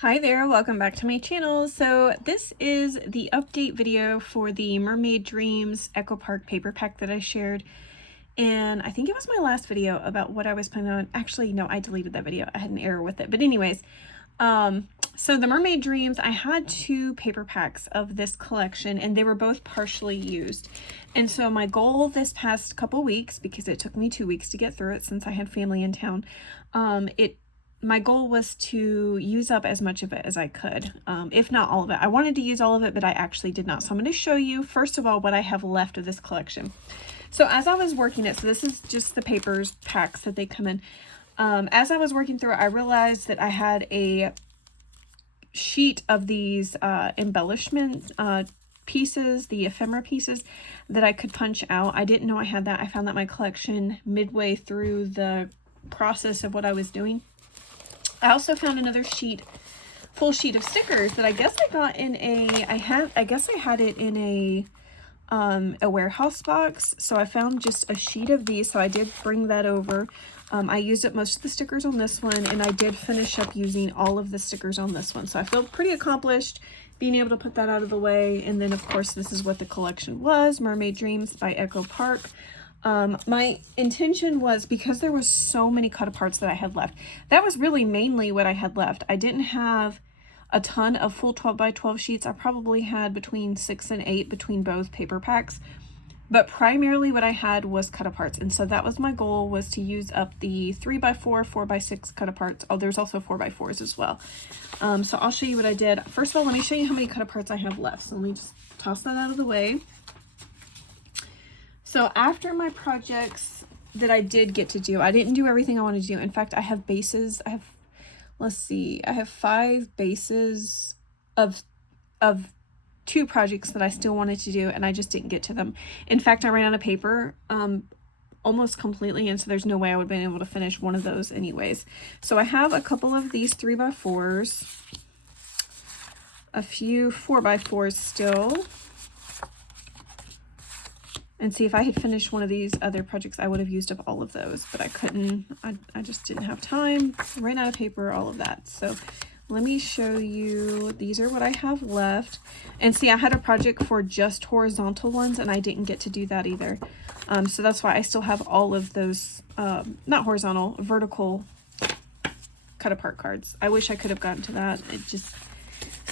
Hi there, welcome back to my channel. So this is the update video for the Mermaid Dreams Echo Park paper pack that I shared. And I think it was my last video about what I was planning on. Actually, no, I deleted that video. I had an error with it. But anyways, so the Mermaid Dreams, I had two paper packs of this collection and they were both partially used. And so my goal this past couple weeks, because it took me 2 weeks to get through it since I had family in town, my goal was to use up as much of it as I could, if not all of it. I wanted to use all of it, but I actually did not. So I'm going to show you, first of all, what I have left of this collection. So as I was working it, so this is just the papers packs that they come in. As I was working through it, I realized that I had a sheet of these embellishment pieces, the ephemera pieces that I could punch out. I didn't know I had that. I found that in my collection midway through the process of what I was doing. I also found another full sheet of stickers that I guess I got in I guess I had it in a warehouse box. So I found just a sheet of these, so I did bring that over. I used up most of the stickers on this one, and I did finish up using all of the stickers on this one. So I feel pretty accomplished being able to put that out of the way. And then of course, this is what the collection was, Mermaid Dreams by Echo Park. My intention was, because there was so many cut aparts that I had left, that was really mainly what I had left. I didn't have a ton of full 12 by 12 sheets. I probably had between 6 and 8 between both paper packs, but primarily what I had was cut aparts. And so that was my goal, was to use up the 3 by 4, 4 by 6 cut aparts. Oh, there's also 4 by 4s as well. So I'll show you what I did. First of all, let me show you how many cut aparts I have left. So let me just toss that out of the way. So after my projects that I did get to do, I didn't do everything I wanted to do. In fact, I have bases. Let's see, I have 5 bases of 2 projects that I still wanted to do, and I just didn't get to them. In fact, I ran out of paper almost completely, and so there's no way I would have been able to finish one of those anyways. So I have a couple of these 3 by 4s, a few 4 by 4s still. And see, if I had finished one of these other projects, I would have used up all of those, but I couldn't. I just didn't have time, ran out of paper, all of that. So let me show you, these are what I have left. And see, I had a project for just horizontal ones, and I didn't get to do that either. So that's why I still have all of those, not horizontal, vertical cut apart cards. I wish I could have gotten to that. It's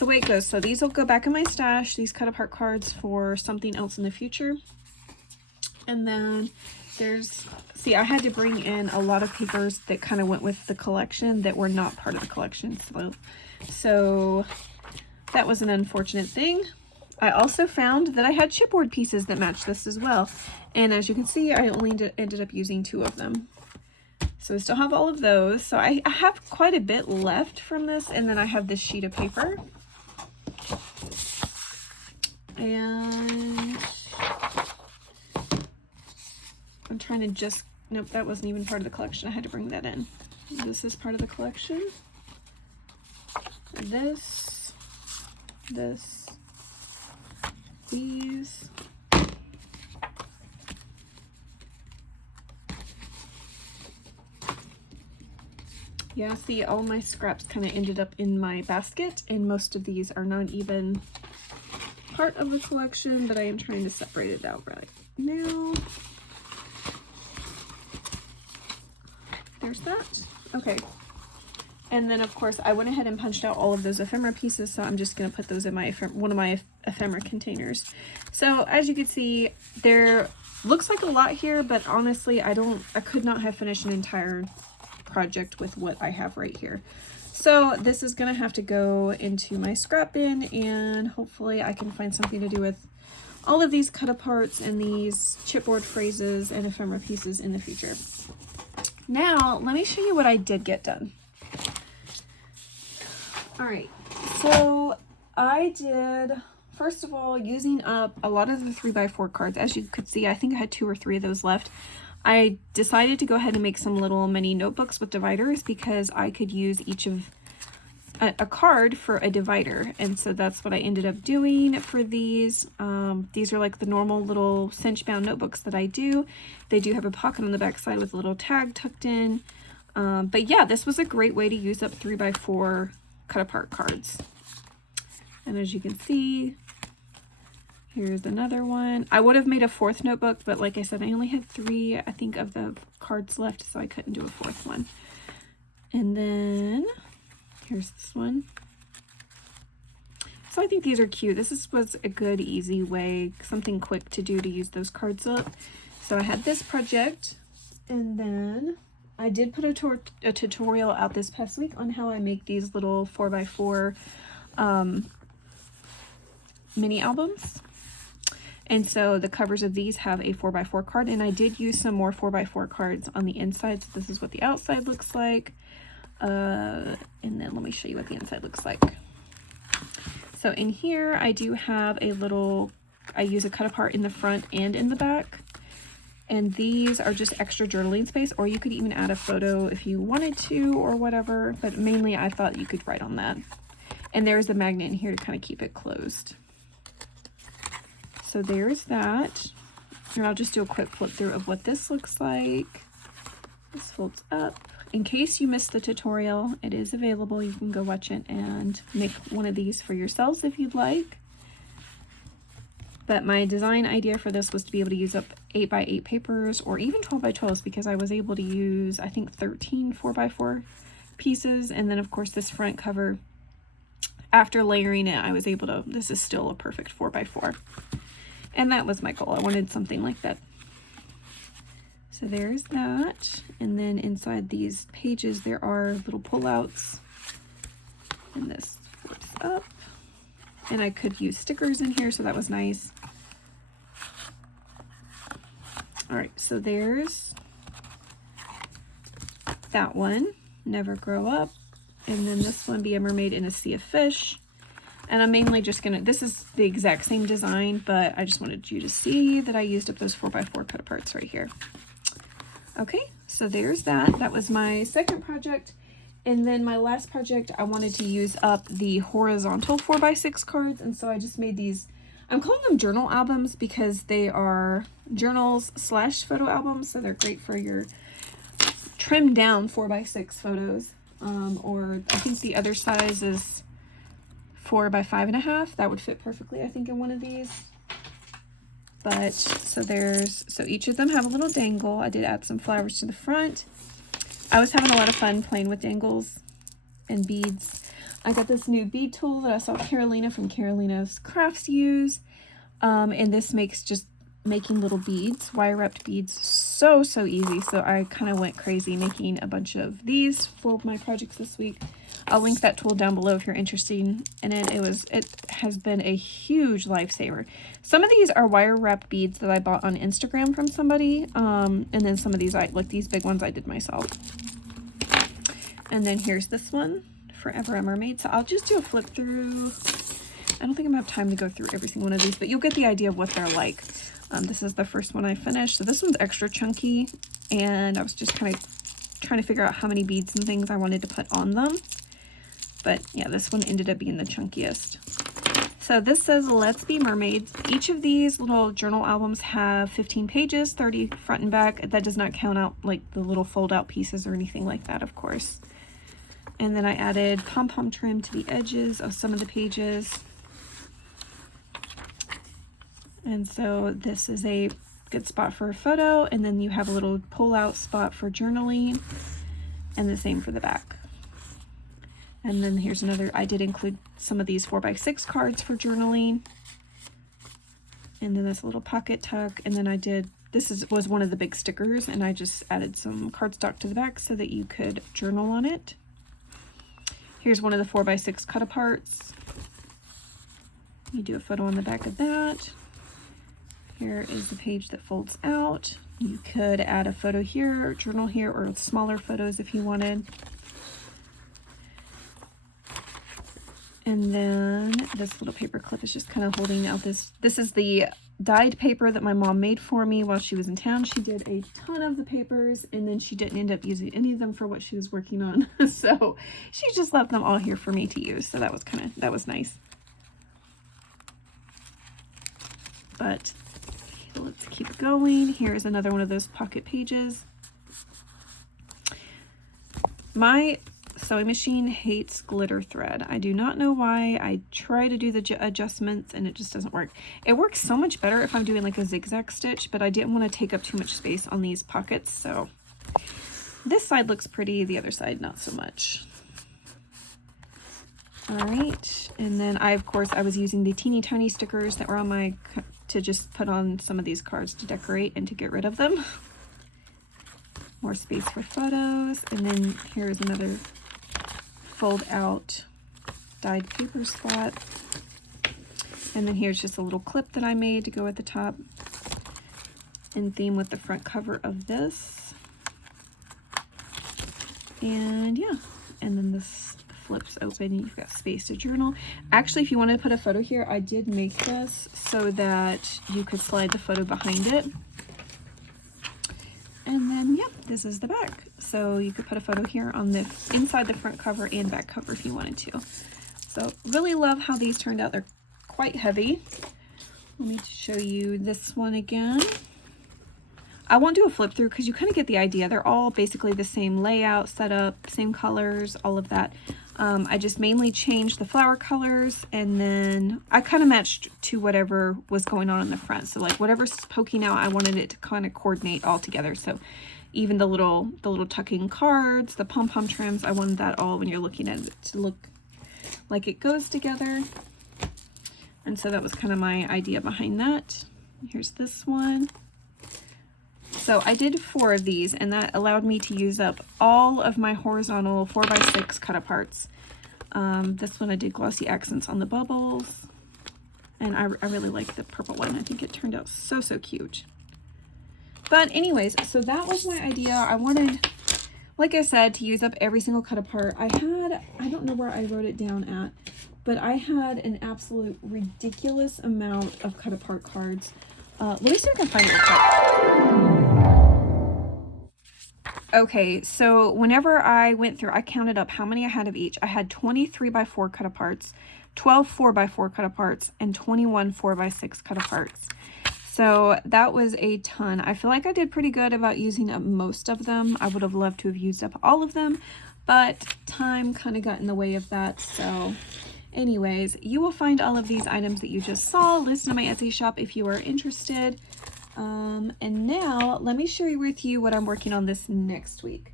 the way it goes. So these will go back in my stash, these cut apart cards, for something else in the future. And then see, I had to bring in a lot of papers that kind of went with the collection that were not part of the collection. So that was an unfortunate thing. I also found that I had chipboard pieces that matched this as well. And as you can see, I only ended up using 2 of them. So I still have all of those. So I have quite a bit left from this. And then I have this sheet of paper. And I'm trying to nope, that wasn't even part of the collection. I had to bring that in. This is part of the collection. This, these. Yeah, see, all my scraps kind of ended up in my basket, and most of these are not even part of the collection, but I am trying to separate it out right now. There's that. Okay. And then of course I went ahead and punched out all of those ephemera pieces, so I'm just going to put those in my one of my ephemera containers. So as you can see, there looks like a lot here, but honestly I could not have finished an entire project with what I have right here. So this is going to have to go into my scrap bin, and hopefully I can find something to do with all of these cut aparts and these chipboard phrases and ephemera pieces in the future. Now, let me show you what I did get done. All right, so I did, first of all, using up a lot of the 3 by 4 cards. As you could see, I think I had 2 or 3 of those left. I decided to go ahead and make some little mini notebooks with dividers, because I could use each of a card for a divider, and so that's what I ended up doing for these. These are like the normal little cinch bound notebooks that I do. They do have a pocket on the back side with a little tag tucked in. But yeah, this was a great way to use up 3 by 4 cut apart cards. And as you can see, here's another one. I would have made a fourth notebook, but like I said, I only had 3, I think, of the cards left, so I couldn't do a fourth one. And then here's this one. So I think these are cute. Was a good, easy way, something quick to do to use those cards up. So I had this project, and then I did put a tutorial out this past week on how I make these little 4x4 mini albums. And so the covers of these have a 4x4 card, and I did use some more 4x4 cards on the inside. So this is what the outside looks like. And then let me show you what the inside looks like. So in here, I do have a little, I use a cut apart in the front and in the back. And these are just extra journaling space, or you could even add a photo if you wanted to or whatever. But mainly I thought you could write on that. And there's a magnet in here to kind of keep it closed. So there's that. And I'll just do a quick flip through of what this looks like. This folds up. In case you missed the tutorial, it is available. You can go watch it and make one of these for yourselves if you'd like. But my design idea for this was to be able to use up 8x8 papers or even 12x12s, because I was able to use, I think, 13 4x4 pieces. And then of course this front cover, after layering it, I was able to, this is still a perfect 4x4. And that was my goal. I wanted something like that. So there's that. And then inside these pages, there are little pullouts. And this flips up. And I could use stickers in here, so that was nice. All right, so there's that one, Never Grow Up. And then this one, Be a Mermaid in a Sea of Fish. And I'm mainly just gonna, this is the exact same design, but I just wanted you to see that I used up those 4x4 cut aparts right here. Okay, so there's that. That was my second project. And then my last project, I wanted to use up the horizontal 4x6 cards. And so I just made these, I'm calling them journal albums because they are journals / photo albums. So they're great for your trimmed down 4x6 photos. Or I think the other size is 4 by 5.5. That would fit perfectly, I think, in one of these. But so each of them have a little dangle. I did add some flowers to the front. I was having a lot of fun playing with dangles and beads. I got this new bead tool that I saw Carolina from Carolina's Crafts use. And this makes just making little beads, wire wrapped beads, so easy. So I kind of went crazy making a bunch of these for my projects this week. I'll link that tool down below if you're interested in it. It has been a huge lifesaver. Some of these are wire wrapped beads that I bought on Instagram from somebody. And then some of these, like these big ones, I did myself. And then here's this one, Forever a Mermaid. So I'll just do a flip through. I don't think I'm gonna have time to go through every single one of these, but you'll get the idea of what they're like. This is the first one I finished. So this one's extra chunky, and I was just kind of trying to figure out how many beads and things I wanted to put on them. But yeah, this one ended up being the chunkiest. So this says, Let's Be Mermaids. Each of these little journal albums have 15 pages, 30 front and back. That does not count out like the little fold out pieces or anything like that, of course. And then I added pom-pom trim to the edges of some of the pages. And so this is a good spot for a photo, and then you have a little pull-out spot for journaling, and the same for the back. And then here's another, I did include some of these 4x6 cards for journaling. And then this little pocket tuck, and then I did, was one of the big stickers, and I just added some cardstock to the back so that you could journal on it. Here's one of the 4x6 cut aparts. You do a photo on the back of that. Here is the page that folds out. You could add a photo here, or journal here, or smaller photos if you wanted. And then this little paper clip is just kind of holding out this is the dyed paper that my mom made for me while she was in town. She did a ton of the papers, and then she didn't end up using any of them for what she was working on. So she just left them all here for me to use. So that was nice. But let's keep going. Here's another one of those pocket pages. My sewing machine hates glitter thread. I do not know why. I try to do the adjustments and it just doesn't work. It works so much better if I'm doing like a zigzag stitch, but I didn't want to take up too much space on these pockets, so this side looks pretty, the other side not so much. All right, and then of course I was using the teeny tiny stickers that were on my, to just put on some of these cards to decorate and to get rid of them. More space for photos, and then here's another fold out dyed paper spot. And then here's just a little clip that I made to go at the top in theme with the front cover of this. And yeah, and then this flips open and you've got space to journal. Actually, if you want to put a photo here, I did make this so that you could slide the photo behind it. And then, yeah, this is the back. So you could put a photo here on the inside the front cover and back cover if you wanted to. So really love how these turned out. They're quite heavy. Let me show you this one again. I won't do a flip through because you kind of get the idea. They're all basically the same layout, setup, same colors, all of that. I just mainly changed the flower colors, and then I kind of matched to whatever was going on in the front. So like whatever's poking out, I wanted it to kind of coordinate all together. So even the little tucking cards, the pom-pom trims, I wanted that all when you're looking at it to look like it goes together. And so that was kind of my idea behind that. Here's this one. So I did 4 of these, and that allowed me to use up all of my horizontal 4x6 cut aparts. This one I did glossy accents on the bubbles, and I really like the purple one. I think it turned out so cute. But anyways, so that was my idea. I wanted, like I said, to use up every single cut apart. I don't know where I wrote it down at, but I had an absolute ridiculous amount of cut apart cards. Let me see if I can find it real quick. Okay, so whenever I went through, I counted up how many I had of each. I had 20 3x4 cut aparts, 12 4x4 cut aparts, and 21 4x6 cut aparts. So that was a ton. I feel like I did pretty good about using up most of them. I would have loved to have used up all of them, but time kind of got in the way of that. So anyways, you will find all of these items that you just saw listed on my Etsy shop if you are interested. And now let me share with you what I'm working on this next week.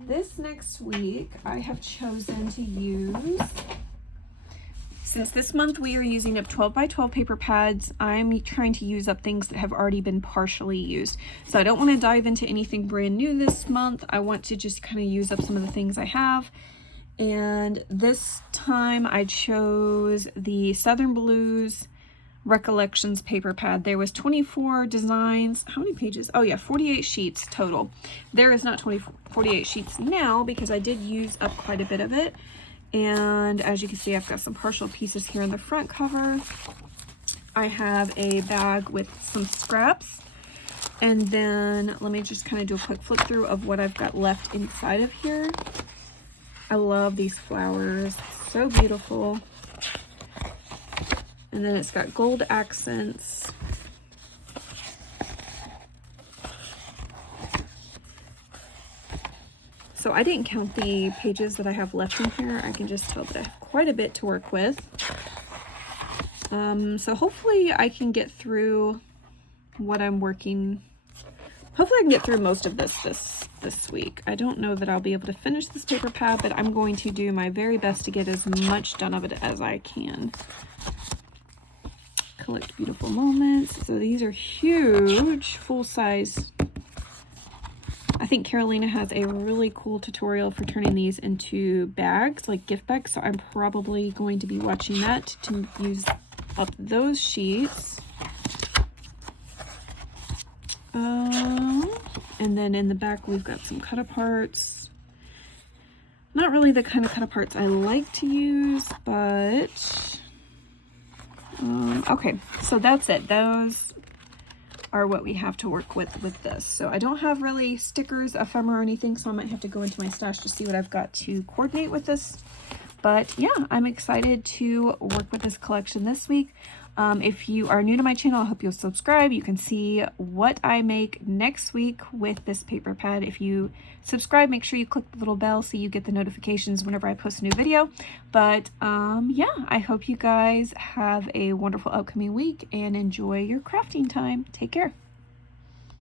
This next week I have chosen to use, since this month we are using up 12x12 paper pads, I'm trying to use up things that have already been partially used. So I don't want to dive into anything brand new this month. I want to just kind of use up some of the things I have. And this time I chose the Southern Blues Recollections paper pad. There was 24 designs. How many pages? Oh yeah, 48 sheets total. There is not 48 sheets now because I did use up quite a bit of it. And as you can see, I've got some partial pieces here in the front cover. I have a bag with some scraps. And then let me just kind of do a quick flip through of what I've got left inside of here. I love these flowers. So beautiful. And then it's got gold accents. So I didn't count the pages that I have left in here. I can just tell that I have quite a bit to work with. So hopefully I can get through what I'm working. Hopefully I can get through most of this week. I don't know that I'll be able to finish this paper pad, but I'm going to do my very best to get as much done of it as I can. Collect beautiful moments. So these are huge, full-size. I think Carolina has a really cool tutorial for turning these into bags, like gift bags. So I'm probably going to be watching that to use up those sheets. And then in the back we've got some cut aparts. Not really the kind of cut aparts I like to use, but okay, so that's it. Those are what we have to work with this. So I don't have really stickers, ephemera, or anything, so I might have to go into my stash to see what I've got to coordinate with this. But yeah, I'm excited to work with this collection this week. If you are new to my channel, I hope you'll subscribe. You can see what I make next week with this paper pad. If you subscribe, make sure you click the little bell so you get the notifications whenever I post a new video. But yeah, I hope you guys have a wonderful upcoming week and enjoy your crafting time. Take care.